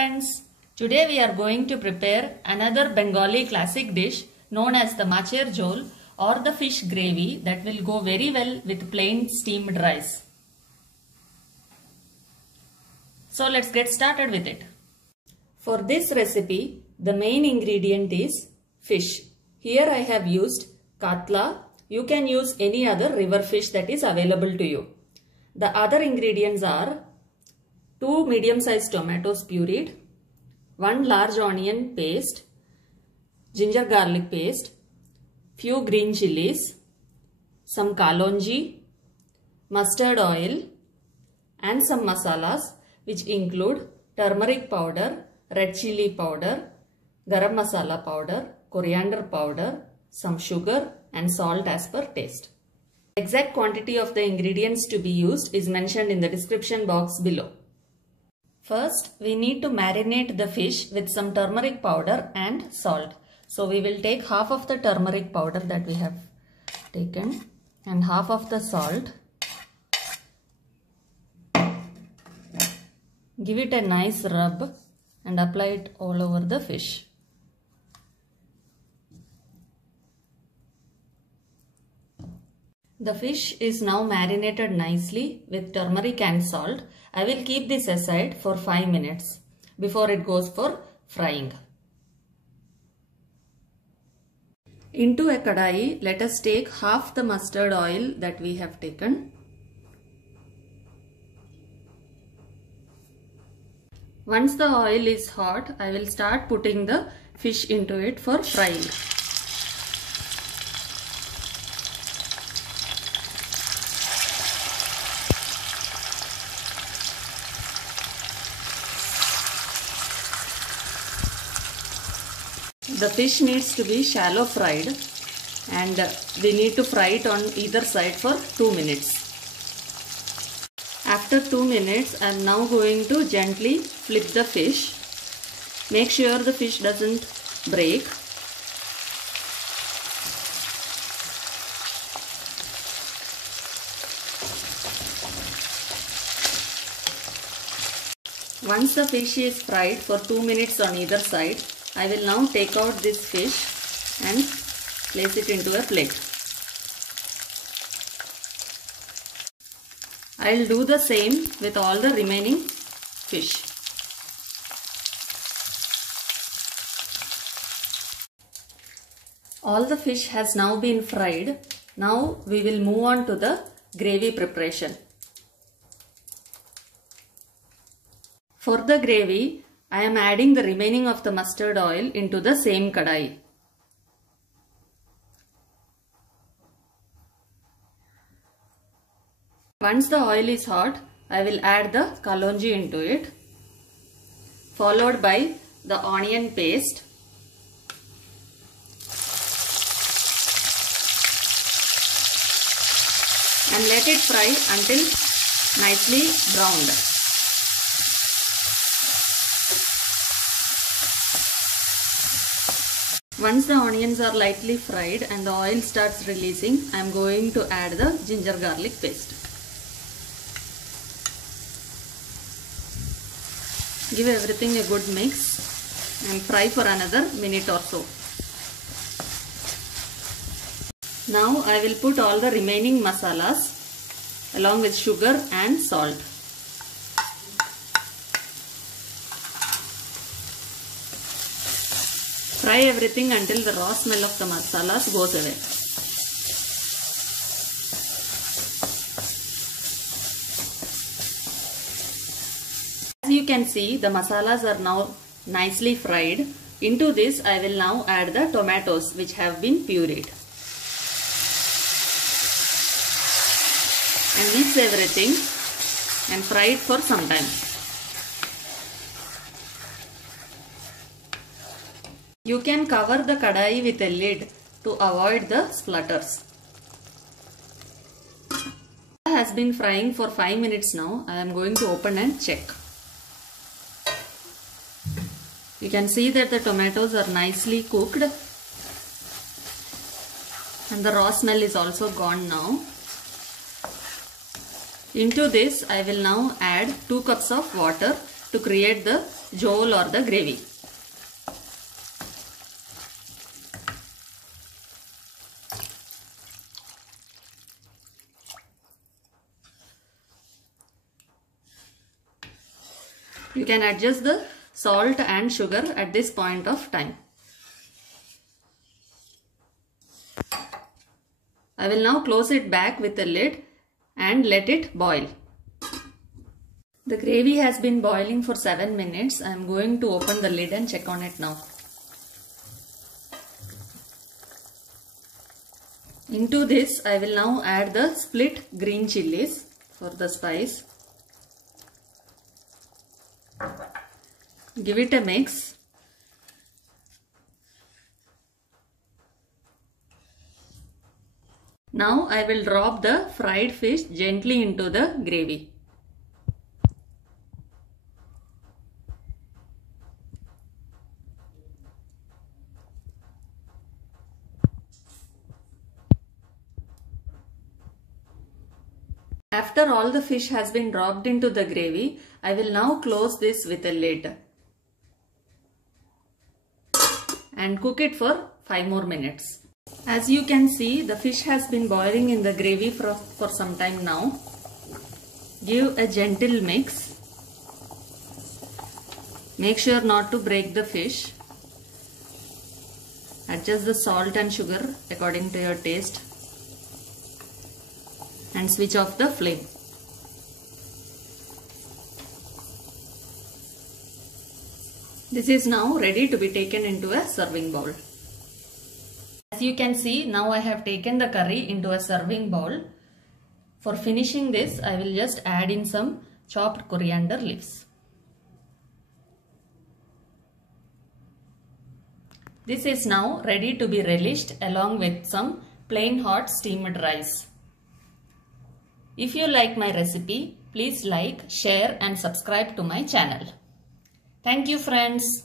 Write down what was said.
friends, today we are going to prepare another Bengali classic dish known as the macher jhol or the fish gravy that will go very well with plain steamed rice. So let's get started with it. For this recipe, the main ingredient is fish. Here I have used katla. You can use any other river fish that is available to you. The other ingredients are 2 medium-sized tomatoes pureed, 1 large onion paste, ginger garlic paste, few green chilies, some kalonji, mustard oil and some masalas which include turmeric powder, red chili powder, garam masala powder, coriander powder, some sugar and salt as per taste. The exact quantity of the ingredients to be used is mentioned in the description box below. First, we need to marinate the fish with some turmeric powder and salt. So we will take half of the turmeric powder that we have taken and half of the salt. Give it a nice rub and apply it all over the fish. The fish is now marinated nicely with turmeric and salt. I will keep this aside for 5 minutes before it goes for frying. Into a kadai, let us take half the mustard oil that we have taken. Once the oil is hot, I will start putting the fish into it for frying. The fish needs to be shallow fried and we need to fry it on either side for 2 minutes. After 2 minutes, I am now going to gently flip the fish. Make sure the fish doesn't break. Once the fish is fried for 2 minutes on either side, I will now take out this fish and place it into a plate. I will do the same with all the remaining fish. All the fish has now been fried. Now we will move on to the gravy preparation. For the gravy, I am adding the remaining of the mustard oil into the same kadai. Once the oil is hot, I will add the kalonji into it, followed by the onion paste, and let it fry until nicely browned. Once the onions are lightly fried and the oil starts releasing, I am going to add the ginger garlic paste. Give everything a good mix and fry for another minute or so. Now I will put all the remaining masalas along with sugar and salt. Fry everything until the raw smell of the masalas goes away. As you can see, the masalas are now nicely fried. Into this, I will now add the tomatoes which have been pureed. And mix everything and fry it for some time. You can cover the kadai with a lid to avoid the splutters. It has been frying for 5 minutes now. I am going to open and check. You can see that the tomatoes are nicely cooked and the raw smell is also gone now. Into this, I will now add 2 cups of water to create the jol or the gravy. You can adjust the salt and sugar at this point of time. I will now close it back with a lid and let it boil. The gravy has been boiling for 7 minutes. I am going to open the lid and check on it now. Into this I will now add the split green chilies for the spice. Give it a mix. Now I will drop the fried fish gently into the gravy. After all the fish has been dropped into the gravy, I will now close this with a lid and cook it for 5 more minutes. As you can see, the fish has been boiling in the gravy for some time now. Give a gentle mix. Make sure not to break the fish. Adjust the salt and sugar according to your taste. And switch off the flame. This is now ready to be taken into a serving bowl. As you can see, now I have taken the curry into a serving bowl. For finishing this, I will just add in some chopped coriander leaves. This is now ready to be relished along with some plain hot steamed rice. If you like my recipe, please like, share and subscribe to my channel. Thank you friends.